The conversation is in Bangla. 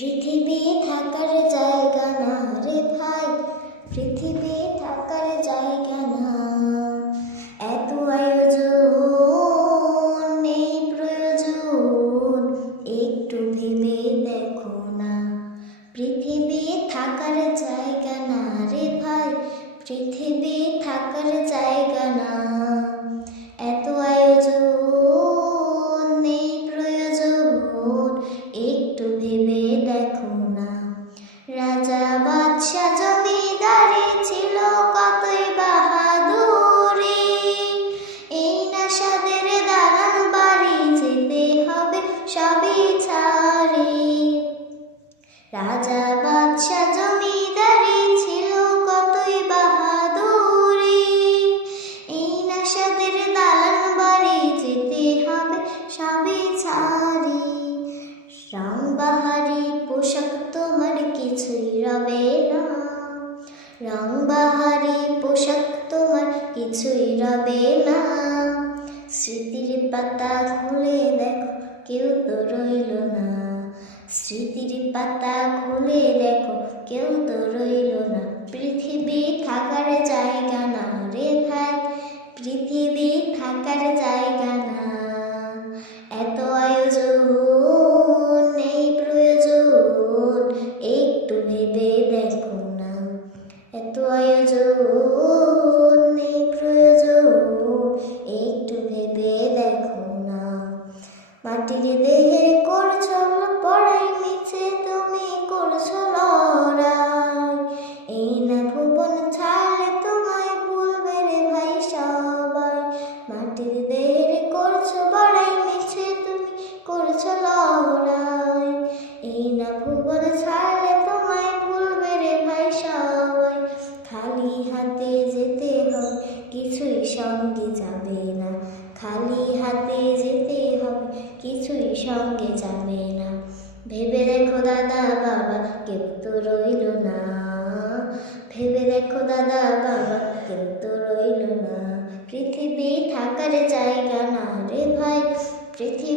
পৃথিবী থাকার জায়গা না রে ভাই, পৃথিবী থাকার জায়গা না। এত আয়োজন, নেই প্রয়োজন, একটু ভেবে দেখো না। পৃথিবী থাকার জায়গা না রে ভাই, পৃথিবী থাকার জায়গা না। এত আয়োজন, নেই প্রয়োজন, একটু ভেবে বাদশা জমিদারি ছিল কতই বাহাদুরি। এই না সাদের দালান বাড়ি যেতে হবে সবই ছাড়ি। রাজা বাদশা জমিদারি ছিল কতই বাহাদুরি। এই নাসাদের দালান বাড়ি যেতে হবে সবই ছাড়ি। রং বাহারি পোশাক তোমার কিছুই রবে রং বাহারি পোশাক তোমার কিছুই রবে না। স্মৃতির পাতা খুলে দেখো, কেউ তো রইল না। স্মৃতির পাতা খুলে দেখো, কেউ তো রইল না। পৃথিবী থাকার জায়গা মাটির দেহে করছ পড়াই সঙ্গে যাবে না। ভেবে দেখো দাদা বাবা, কেউ তো রইল না। ভেবে দেখো দাদা বাবা, কেউ তো রইল না। পৃথিবী থাকার জায়গা না রে ভাই, পৃথিবী